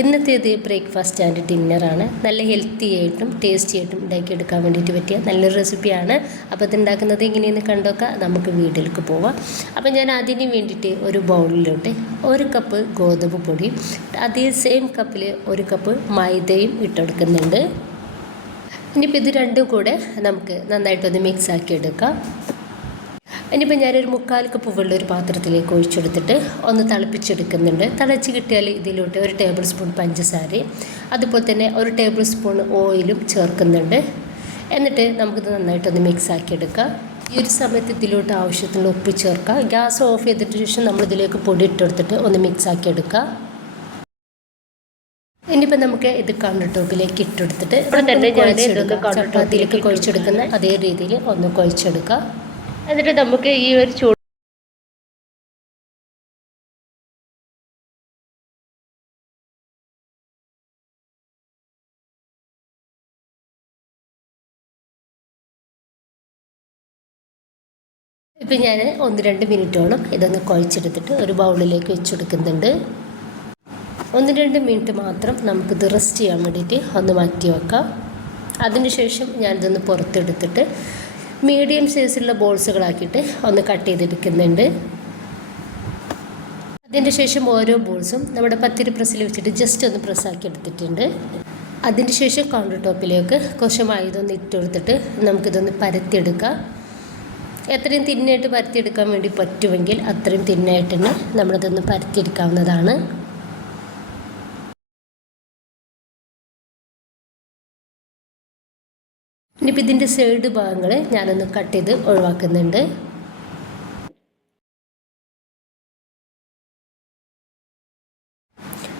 ഇന്നത്തേത് breakfast and ഡിന്നറാണ്. നല്ല healthy ആയിട്ടും tasty ആയിട്ടും ഉണ്ടാക്കിയെടുക്കാൻ വേണ്ടിയിട്ട് പറ്റിയ നല്ലൊരു റെസിപ്പിയാണ്. അപ്പോൾ ഇതുണ്ടാക്കുന്നത് എങ്ങനെയെന്ന് കണ്ടോക്കാം. നമുക്ക് വീട്ടിലേക്ക് പോവാം. അപ്പോൾ ഞാൻ അതിന് വേണ്ടിയിട്ട് ഒരു ബൗളിലോട്ട് 1 കപ്പ് ഗോതമ്പ് പൊടിയും അതേ സെയിം കപ്പിൽ 1 കപ്പ് മൈദയും ഇട്ടെടുക്കുന്നുണ്ട്. ഇനിയിപ്പോൾ ഇത് രണ്ടും കൂടെ നമുക്ക് നന്നായിട്ടൊന്ന് മിക്സ് ആക്കി എടുക്കാം. ഇനിയിപ്പോൾ ഞാനൊരു 3/4 കപ്പ് വെള്ളം ഒരു പാത്രത്തിലേക്ക് ഒഴിച്ചെടുത്തിട്ട് ഒന്ന് തിളപ്പിച്ചെടുക്കുന്നുണ്ട്. തിളച്ച് കിട്ടിയാൽ ഇതിലോട്ട് 1 ടേബിൾ സ്പൂൺ പഞ്ചസാരയും അതുപോലെ തന്നെ 1 ടേബിൾ സ്പൂൺ ഓയിലും ചേർക്കുന്നുണ്ട്. എന്നിട്ട് നമുക്കിത് നന്നായിട്ടൊന്ന് മിക്സ് ആക്കിയെടുക്കാം. ഈ ഒരു സമയത്ത് ഇതിലോട്ട് ആവശ്യത്തിനുള്ള ഉപ്പ് ചേർക്കുക. ഗ്യാസ് ഓഫ് ചെയ്തിട്ട് ശേഷം നമ്മളിതിലേക്ക് പൊടി ഇട്ടെടുത്തിട്ട് ഒന്ന് മിക്സ് ആക്കിയെടുക്കുക. ഇനിയിപ്പോൾ നമുക്ക് ഇത് കൗണ്ടർ ടോപ്പിലേക്ക് ഇട്ടെടുത്തിട്ട് ചപ്പാത്തിയിലേക്ക് കുഴച്ചെടുക്കുന്ന അതേ രീതിയിൽ ഒന്ന് കുഴച്ചെടുക്കുക. എന്നിട്ട് നമുക്ക് ഈ ഒരു ചൂട് ഇപ്പം ഞാൻ 1-2 മിനിറ്റോളം ഇതൊന്ന് കുഴച്ചെടുത്തിട്ട് ഒരു ബൗളിലേക്ക് വെച്ചെടുക്കുന്നുണ്ട്. 1-2 മിനിറ്റ് മാത്രം നമുക്കിത് റെസ്റ്റ് ചെയ്യാൻ വേണ്ടിയിട്ട് ഒന്ന് മാറ്റി വെക്കാം. അതിനുശേഷം ഞാനിതൊന്ന് പുറത്തെടുത്തിട്ട് മീഡിയം സൈസിലുള്ള ബോൾസുകളാക്കിയിട്ട് ഒന്ന് കട്ട് ചെയ്തെടുക്കുന്നുണ്ട്. അതിൻ്റെ ശേഷം ഓരോ ബോൾസും നമ്മുടെ പത്തിരി പ്രസ്സിൽ വെച്ചിട്ട് ജസ്റ്റ് ഒന്ന് പ്രസ്സാക്കി എടുത്തിട്ടുണ്ട്. അതിൻ്റെ ശേഷം കൗണ്ടർ ടോപ്പിലേക്ക് കുറച്ച് മൈദ ഒന്ന് ഇട്ടെടുത്തിട്ട് നമുക്കിതൊന്ന് പരത്തിയെടുക്കാം. എത്രയും തിന്നായിട്ട് പരത്തിയെടുക്കാൻ വേണ്ടി പറ്റുമെങ്കിൽ അത്രയും തിന്നായിട്ട് തന്നെ നമ്മളിതൊന്ന് പരത്തിയെടുക്കാവുന്നതാണ്. ഇനിയിപ്പോൾ ഇതിൻ്റെ സൈഡ് ഭാഗങ്ങൾ ഞാനൊന്ന് കട്ട് ചെയ്ത് ഒഴിവാക്കുന്നുണ്ട്.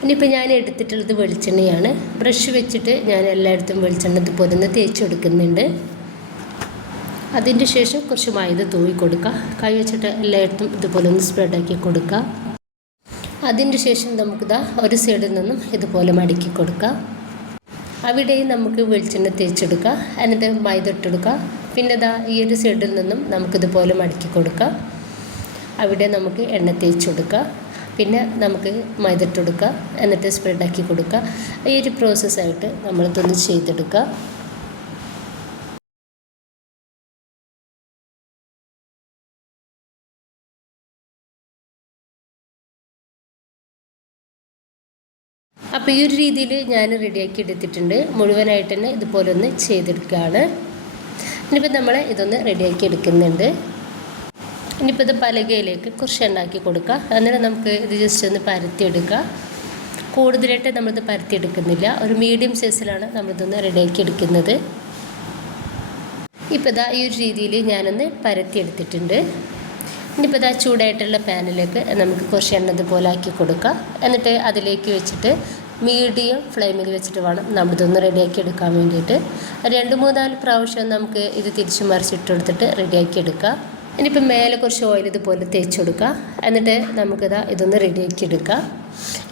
ഇനിയിപ്പോൾ ഞാൻ എടുത്തിട്ടുള്ളത് വെളിച്ചെണ്ണയാണ്. ബ്രഷ് വെച്ചിട്ട് ഞാൻ എല്ലായിടത്തും വെളിച്ചെണ്ണ ഇതുപോലെ ഒന്ന് തേച്ച് കൊടുക്കുന്നുണ്ട്. അതിൻ്റെ ശേഷം കുറച്ച് മൈദ തൂവി കൊടുക്കുക. കൈ വെച്ചിട്ട് എല്ലായിടത്തും ഇതുപോലെ ഒന്ന് സ്പ്രെഡാക്കി കൊടുക്കുക. അതിൻ്റെ ശേഷം നമുക്കിതാ ഒരു സൈഡിൽ നിന്നും ഇതുപോലെ മടക്കി കൊടുക്കുക. അവിടെയും നമുക്ക് വെളിച്ചെണ്ണ തേച്ചെടുക്കുക. എന്നിട്ട് മൈദ ഇട്ടെടുക്കുക. പിന്നെ ഇതാ ഈ ഒരു സൈഡിൽ നിന്നും നമുക്കിതുപോലെ മടക്കി കൊടുക്കുക. അവിടെ നമുക്ക് എണ്ണ തേച്ചെടുക്കുക. പിന്നെ നമുക്ക് മൈദ ഇട്ടെടുക്കുക. എന്നിട്ട് സ്പ്രെഡാക്കി കൊടുക്കുക. ഈ ഒരു പ്രോസസ്സായിട്ട് നമ്മളിതൊന്ന് ചെയ്തെടുക്കുക. അപ്പോൾ ഈ ഒരു രീതിയിൽ ഞാൻ റെഡിയാക്കി എടുത്തിട്ടുണ്ട്. മുഴുവനായിട്ട് തന്നെ ഇതുപോലെ ഒന്ന് ചെയ്തെടുക്കുകയാണ്. ഇനിയിപ്പോൾ നമ്മൾ ഇതൊന്ന് റെഡിയാക്കി എടുക്കുന്നുണ്ട്. ഇനിയിപ്പോൾ ഇത് പലകയിലേക്ക് കുറച്ച് ഉണ്ടാക്കി കൊടുക്കുക. എന്നിട്ട് നമുക്ക് ഇത് ജസ്റ്റ് ഒന്ന് പരത്തിയെടുക്കുക. കൂടുതലായിട്ട് നമ്മളിത് പരത്തിയെടുക്കുന്നില്ല. ഒരു മീഡിയം സൈസിലാണ് നമ്മളിതൊന്ന് റെഡിയാക്കി എടുക്കുന്നത്. ഇപ്പോൾ ഇതാ ഈ ഒരു രീതിയിൽ ഞാനൊന്ന് പരത്തിയെടുത്തിട്ടുണ്ട്. ഇനിയിപ്പോൾ ഇതാ ചൂടായിട്ടുള്ള പാനിലേക്ക് നമുക്ക് കുറച്ച് എണ്ണ ഇതുപോലെ ആക്കി കൊടുക്കുക. എന്നിട്ട് അതിലേക്ക് വെച്ചിട്ട് മീഡിയം ഫ്ലെയിമിൽ വെച്ചിട്ട് വേണം നമ്മളിതൊന്ന് റെഡിയാക്കി എടുക്കാൻ വേണ്ടിയിട്ട്. 2-3-4 പ്രാവശ്യം നമുക്ക് ഇത് തിരിച്ച് മറിച്ചിട്ടെടുത്തിട്ട് റെഡിയാക്കി എടുക്കുക. ഇനിയിപ്പോൾ മേലെ കുറച്ച് ഓയിൽ ഇതുപോലെ തേച്ച് കൊടുക്കുക. എന്നിട്ട് നമുക്കിതാ ഇതൊന്ന് റെഡിയാക്കി എടുക്കാം.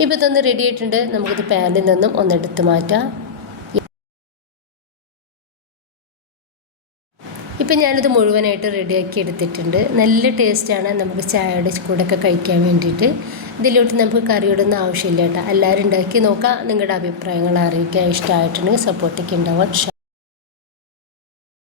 ഇപ്പോൾ ഇതൊന്ന് റെഡി ആയിട്ടുണ്ട്. നമുക്കിത് പാനിൽ നിന്നും ഒന്നെടുത്ത് മാറ്റാം. ഇപ്പം ഞാനിത് മുഴുവനായിട്ട് റെഡിയാക്കി എടുത്തിട്ടുണ്ട്. നല്ല ടേസ്റ്റാണ് നമുക്ക് ചായയുടെ കൂടെയൊക്കെ കഴിക്കാൻ വേണ്ടിയിട്ട്. ഇതിലോട്ട് നമുക്ക് കറിയോടൊന്നും ആവശ്യമില്ല കേട്ടോ. എല്ലാവരും ഉണ്ടാക്കി നോക്കാം. നിങ്ങളുടെ അഭിപ്രായങ്ങൾ അറിയിക്കുക. ഇഷ്ടമായിട്ടുണ്ടെങ്കിൽ സപ്പോർട്ടൊക്കെ ഉണ്ടാവാം.